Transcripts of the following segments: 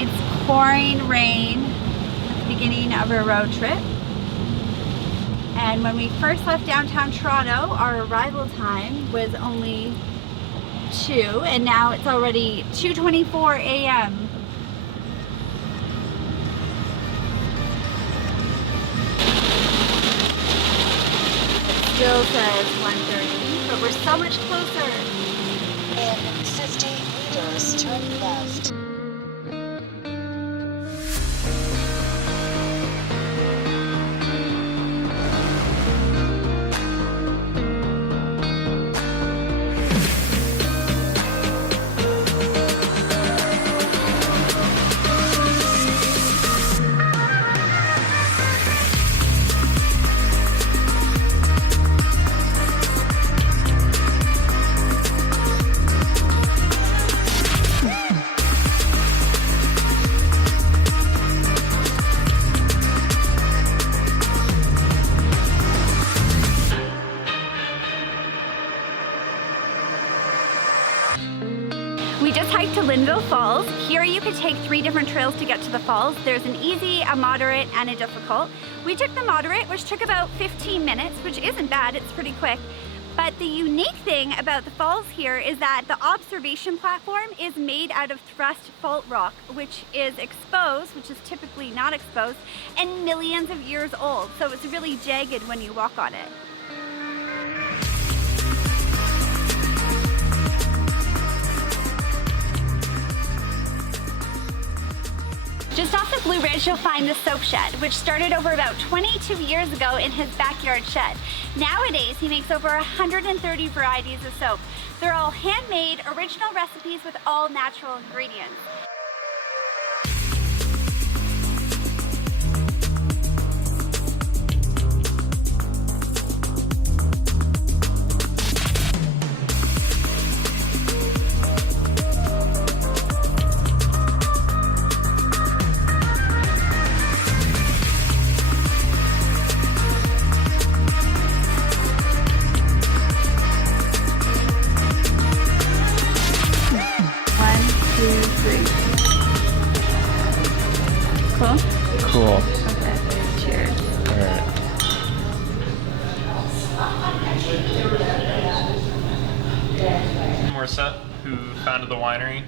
It's pouring rain at the beginning of our road trip. And when we first left downtown Toronto, our arrival time was only 2, and now it's already 2:24 a.m. It still says 1:30, but we're so much closer. In 50 meters, turn left. We just hiked to Linville Falls. Here you could take 3 different trails to get to the falls. There's an easy, a moderate, and a difficult. We took the moderate, which took about 15 minutes, which isn't bad, it's pretty quick. But the unique thing about the falls here is that the observation platform is made out of thrust fault rock, which is exposed, which is typically not exposed, and millions of years old. So it's really jagged when you walk on it. Just off the Blue Ridge, you'll find the soap shed, which started over about 22 years ago in his backyard shed. Nowadays, he makes over 130 varieties of soap. They're all handmade, original recipes with all natural ingredients. Cool. Okay, cheers. Alright. Morrisette, who founded the winery,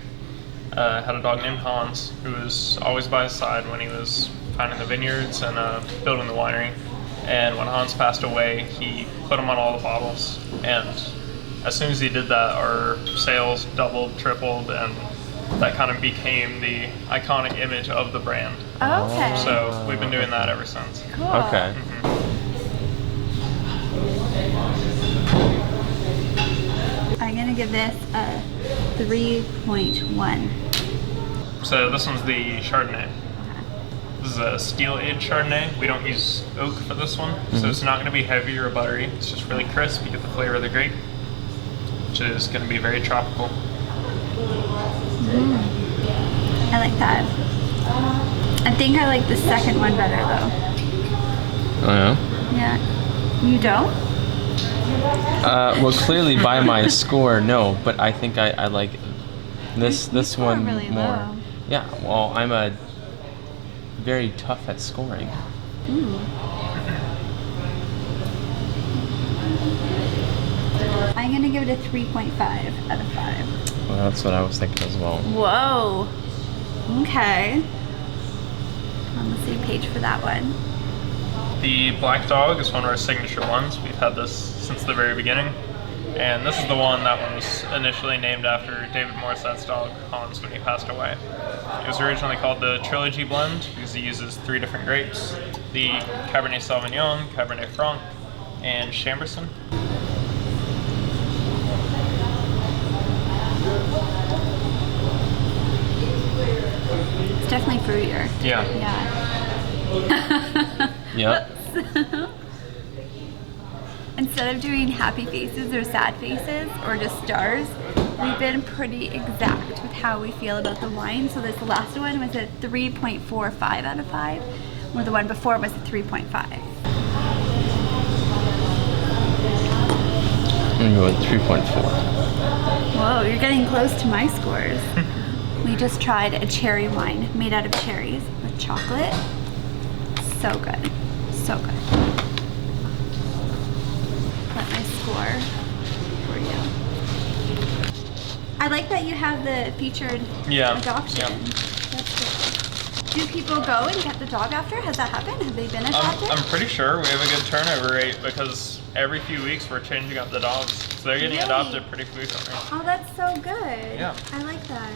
had a dog named Hans, who was always by his side when he was finding the vineyards and building the winery. And when Hans passed away, he put him on all the bottles. And as soon as he did that, our sales doubled, tripled, and that kind of became the iconic image of the brand. Okay. So we've been doing that ever since. Cool. Okay. I'm gonna give this a 3.1. So this one's the Chardonnay. This is a steel-aged Chardonnay. We don't use oak for this one, so it's not going to be heavy or buttery. It's just really crisp. You get the flavor of the grape, which is going to be very tropical. I like that. I think I like the second one better though. Oh yeah? Yeah. You don't? Well, clearly by my score, no. But I think I like this You score one really more. low. Yeah. Well, I'm a very tough at scoring. Ooh. I'm gonna give it a 3.5 out of 5. Well, that's what I was thinking as well. Whoa. Okay. On the same page for that one. The Black Dog is one of our signature ones. We've had this since the very beginning. And this is the one that was initially named after David Morissette's dog, Hans, when he passed away. It was originally called the Trilogy Blend because he uses 3 different grapes, the Cabernet Sauvignon, Cabernet Franc, and Chambourcin. It's definitely fruitier. Yeah. Yeah. Yep. Instead of doing happy faces or sad faces or just stars, we've been pretty exact with how we feel about the wine. So this last one was a 3.45 out of 5, where the one before was a 3.5. I'm going to go with 3.4. Whoa, you're getting close to my scores. We just tried a cherry wine made out of cherries with chocolate. So good. So good. Let my score for you. I like that you have the featured adoption. Yeah. That's good. Do people go and get the dog after? Has that happened? Have they been adopted? I'm pretty sure we have a good turnover rate because every few weeks we're changing up the dogs. So they're getting adopted pretty frequently. Oh, that's so good. Yeah. I like that.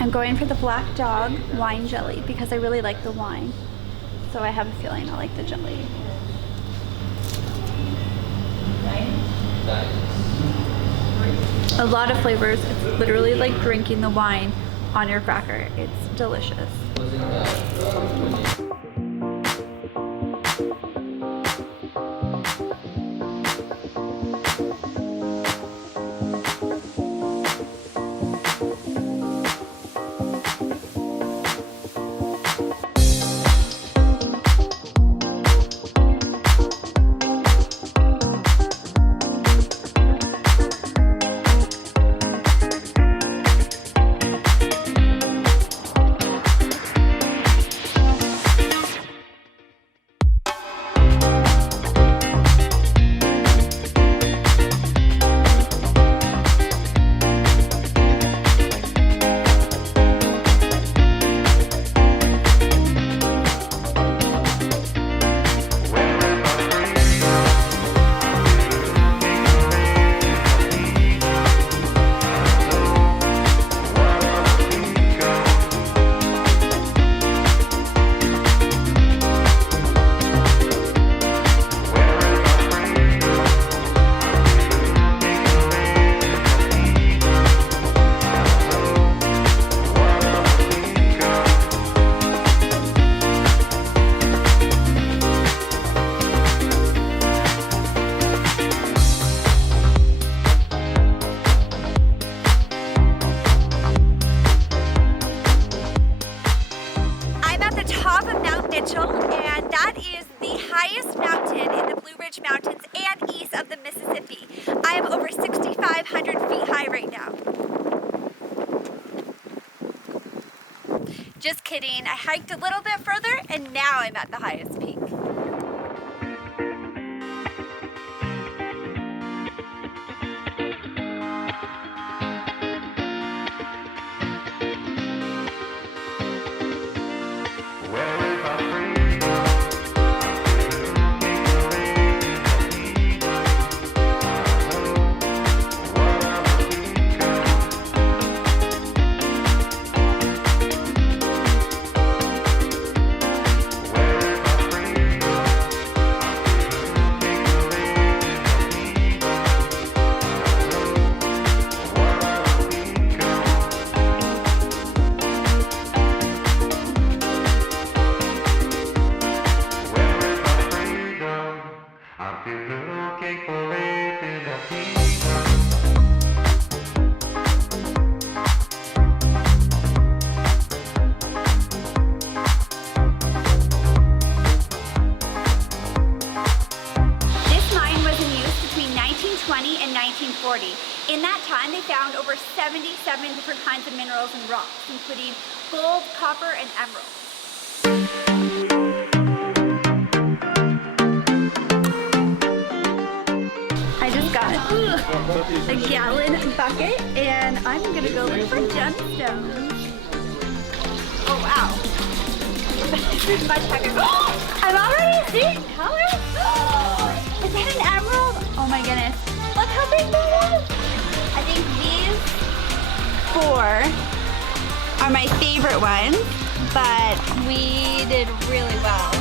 I'm going for the black dog wine jelly because I really like the wine. So I have a feeling I like the jelly. A lot of flavors. It's literally like drinking the wine on your cracker. It's delicious. I am over 6,500 feet high right now. Just kidding, I hiked a little bit further and now I'm at the highest peak. And 1940. In that time, they found over 77 different kinds of minerals and rocks, including gold, copper, and emerald. I just got a gallon bucket, and I'm gonna go look for gemstones. Oh wow! This is much heavier. I'm already seeing colors. Is that an emerald? Oh my goodness. Look how big that is! I think these 4 are my favorite ones, but we did really well.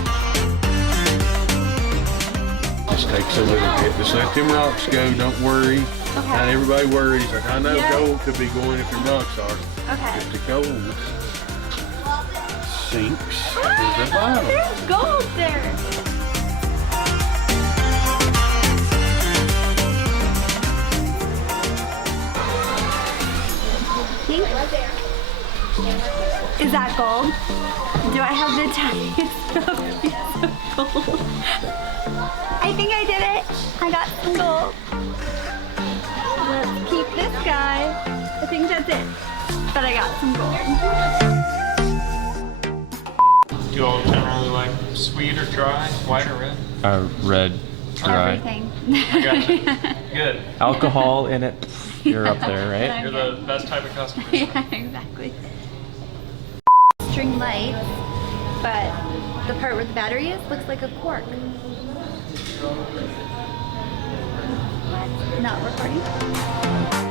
Just takes a little bit. Just let them rocks go, don't worry. Okay. Not everybody worries. Like, I know gold could be going if your rocks are. Okay. If the gold sinks to the Ah, bottom. there's gold there! Is that gold? Do I have the tiniest piece of gold? I think I did it. I got some gold. Let's keep this guy. I think that's it. But I got some gold. Do you all generally like sweet or dry, white or red? Red, dry. Everything. I gotcha. Good. Alcohol in it. You're up there, right? You're the best type of customer. Yeah, exactly. String lights, but the part where the battery is looks like a cork. Not recording.